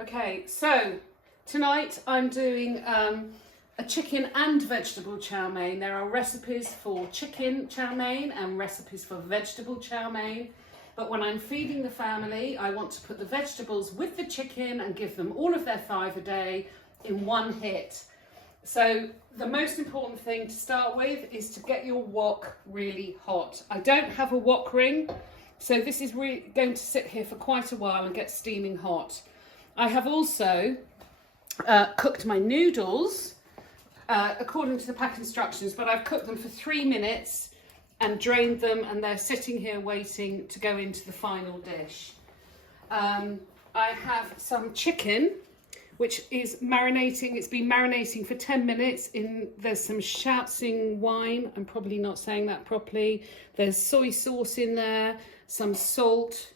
Okay, so tonight I'm doing a chicken and vegetable chow mein. There are recipes for chicken chow mein and recipes for vegetable chow mein. But when I'm feeding the family, I want to put the vegetables with the chicken and give them all of their 5 a day in one hit. So the most important thing to start with is to get your wok really hot. I don't have a wok ring, so this is going to sit here for quite a while and get steaming hot. I have also cooked my noodles according to the pack instructions, but I've cooked them for 3 minutes and drained them, and they're sitting here waiting to go into the final dish. I have some chicken, which is marinating. It's been marinating for 10 minutes. There's some Shaoxing wine. I'm probably not saying that properly. There's soy sauce in there, some salt.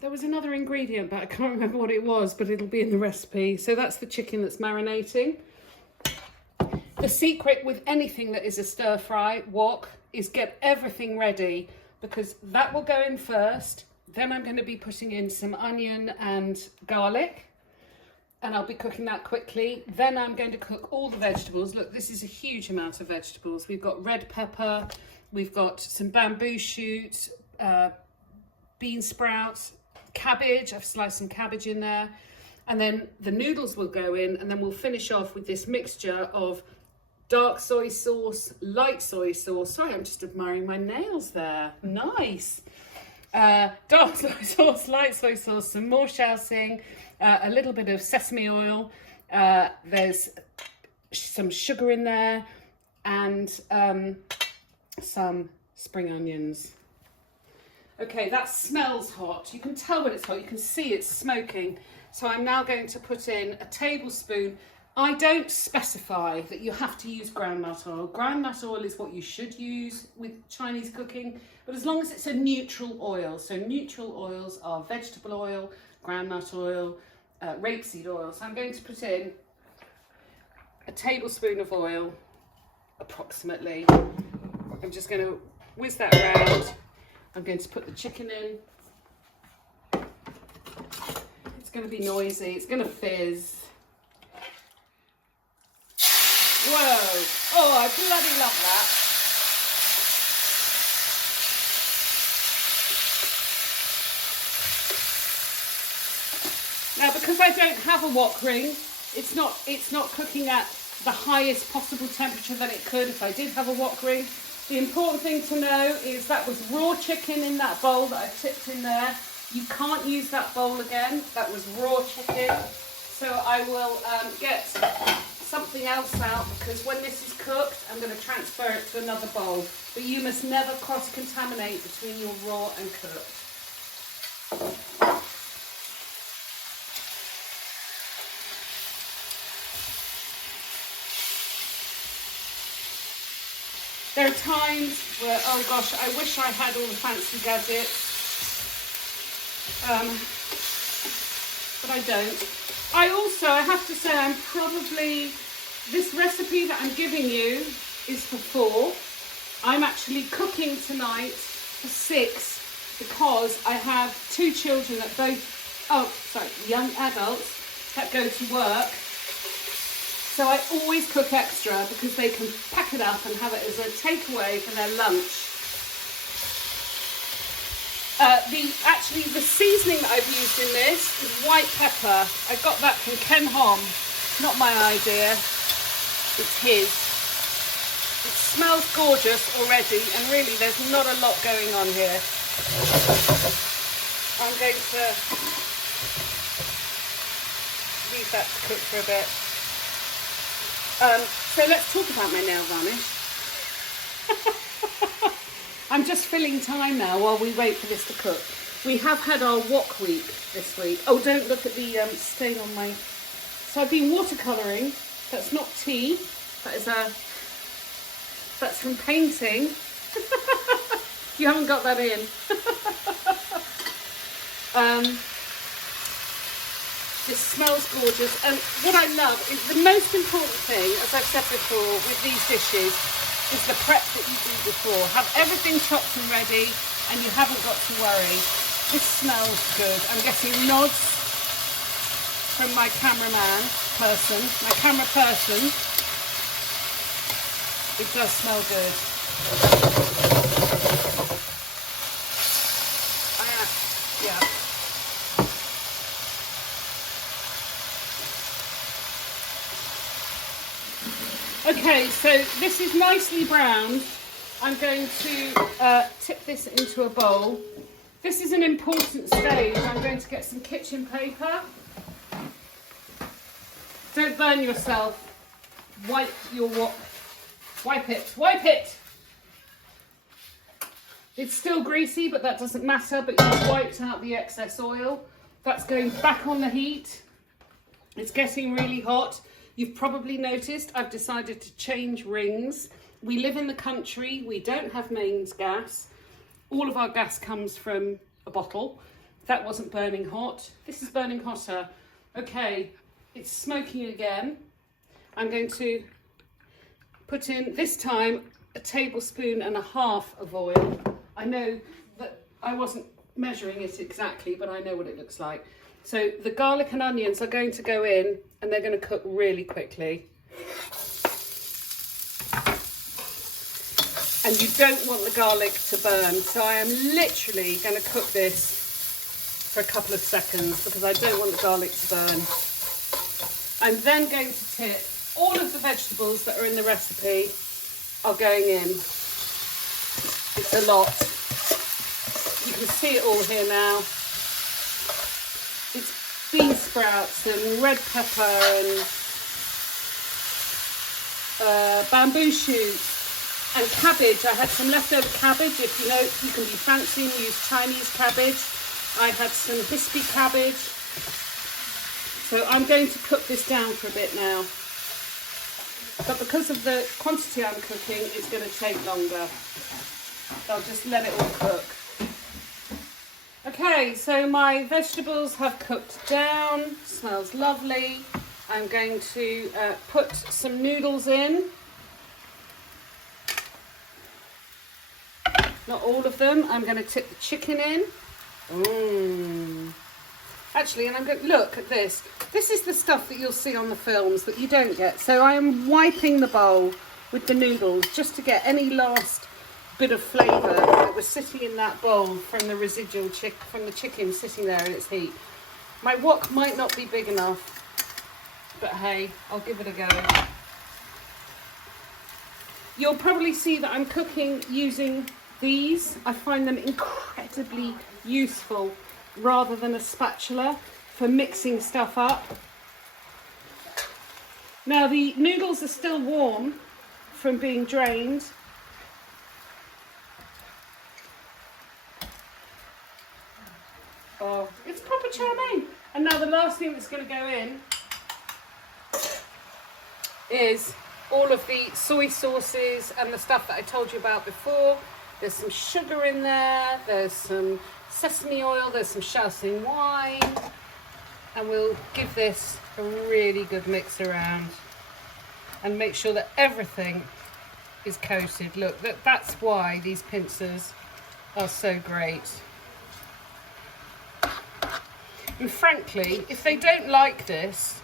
There was another ingredient, but I can't remember what it was, but it'll be in the recipe. So that's the chicken that's marinating. The secret with anything that is a stir fry wok is get everything ready, because that will go in first. Then I'm going to be putting in some onion and garlic, and I'll be cooking that quickly. Then I'm going to cook all the vegetables. Look, this is a huge amount of vegetables. We've got red pepper, we've got some bamboo shoots, bean sprouts, cabbage. I've sliced some cabbage in there, and then the noodles will go in, and then we'll finish off with this mixture of dark soy sauce, light soy sauce. Sorry, I'm just admiring my nails there. Nice. Dark soy sauce, light soy sauce, some more Shaoxing, a little bit of sesame oil. There's some sugar in there, and some spring onions. Okay, that smells hot. You can tell when it's hot. You can see it's smoking. So I'm now going to put in a tablespoon. I don't specify that you have to use groundnut oil. Groundnut oil is what you should use with Chinese cooking, but as long as it's a neutral oil. So neutral oils are vegetable oil, groundnut oil, rapeseed oil. So I'm going to put in a tablespoon of oil, approximately. I'm just going to whiz that around. I'm going to put the chicken in. It's going to be noisy. It's going to fizz. Whoa! Oh, I bloody love that. Now, because I don't have a wok ring, it's not cooking at the highest possible temperature that it could if I did have a wok ring. The important thing to know is that was raw chicken in that bowl that I tipped in there. You can't use that bowl again. That was raw chicken. So I will get something else out, because when this is cooked, I'm going to transfer it to another bowl. But you must never cross-contaminate between your raw and cooked. There are times where, oh gosh, I wish I had all the fancy gadgets, but I don't. I have to say, this recipe that I'm giving you is for 4. I'm actually cooking tonight for 6, because I have 2 children that young adults that go to work. So I always cook extra, because they can pack it up and have it as a takeaway for their lunch. The seasoning that I've used in this is white pepper. I got that from Ken Hom. Not my idea. It's his. It smells gorgeous already, and really there's not a lot going on here. I'm going to leave that to cook for a bit. So let's talk about my nail varnish. I'm just filling time now while we wait for this to cook. We have had our wok week this week. Oh, don't look at the stain on my... So I've been watercolouring. That's not tea. That's from painting. You haven't got that in. This smells gorgeous, and what I love is the most important thing, as I've said before, with these dishes is the prep that you do before. Have everything chopped and ready, and you haven't got to worry. This smells good. I'm getting nods. from my camera person. It does smell good. Yeah. Okay, so this is nicely browned. I'm going to tip this into a bowl. This is an important stage. I'm going to get some kitchen paper. Don't burn yourself. Wipe it. It's still greasy, but that doesn't matter, but you've wiped out the excess oil. That's going back on the heat. It's getting really hot. You've probably noticed I've decided to change rings. We live in the country, we don't have mains gas. All of our gas comes from a bottle. That wasn't burning hot. This is burning hotter. Okay, it's smoking again. I'm going to put in, this time, a tablespoon and a half of oil. I know that I wasn't measuring it exactly, but I know what it looks like. So the garlic and onions are going to go in and they're going to cook really quickly. And you don't want the garlic to burn. So I am literally going to cook this for a couple of seconds because I don't want the garlic to burn. I'm then going to tip all of the vegetables that are in the recipe are going in. It's a lot. You can see it all here now. It's bean sprouts and red pepper and bamboo shoots and cabbage. I had some leftover cabbage. If you know, you can be fancy and use Chinese cabbage. I had some crispy cabbage. So I'm going to cook this down for a bit now. But because of the quantity I'm cooking, it's going to take longer. So I'll just let it all cook. Okay, so my vegetables have cooked down. Smells lovely. I'm going to put some noodles in. Not all of them. I'm going to tip the chicken in. Actually, and I'm going to look at this. This is the stuff that you'll see on the films that you don't get. So I am wiping the bowl with the noodles just to get any last bit of flavour that was sitting in that bowl from the residual from the chicken sitting there in its heat. My wok might not be big enough, but hey, I'll give it a go. You'll probably see that I'm cooking using these. I find them incredibly useful rather than a spatula for mixing stuff up. Now the noodles are still warm from being drained. Oh, it's proper chow mein. And now the last thing that's going to go in is all of the soy sauces and the stuff that I told you about before. There's some sugar in there, there's some sesame oil, there's some Shaoxing wine, and we'll give this a really good mix around and make sure that everything is coated. Look, that's why these pincers are so great. And frankly, if they don't like this,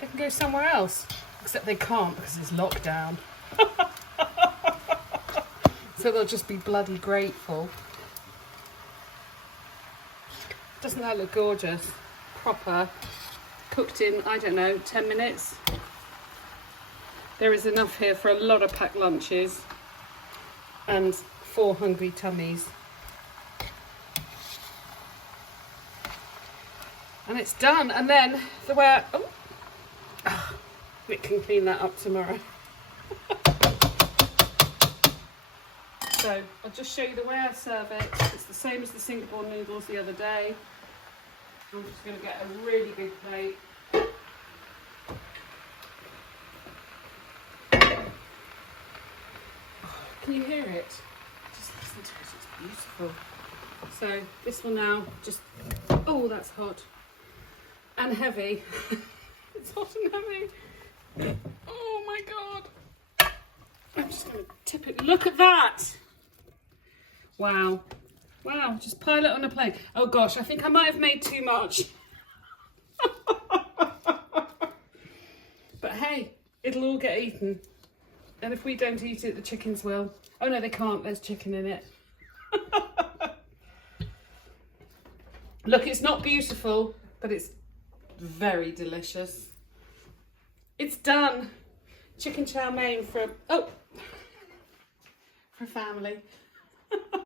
they can go somewhere else. Except they can't because it's lockdown. So they'll just be bloody grateful. Doesn't that look gorgeous? Proper. Cooked in, I don't know, 10 minutes. There is enough here for a lot of packed lunches and 4 hungry tummies. And it's done. And then the way we can clean that up tomorrow. So I'll just show you the way I serve it. It's the same as the Singapore noodles the other day. I'm just going to get a really big plate. Can you hear it? Just listen to it, it's beautiful. So this will now just, oh, that's hot and heavy. It's hot and heavy. Oh my God. I'm just going to tip it. Look at that. Wow. Wow, just pile it on a plate. Oh gosh, I think I might have made too much. it'll all get eaten. And if we don't eat it, the chickens will. Oh no, they can't, there's chicken in it. Look, it's not beautiful, but it's very delicious. It's done. Chicken chow mein for a family.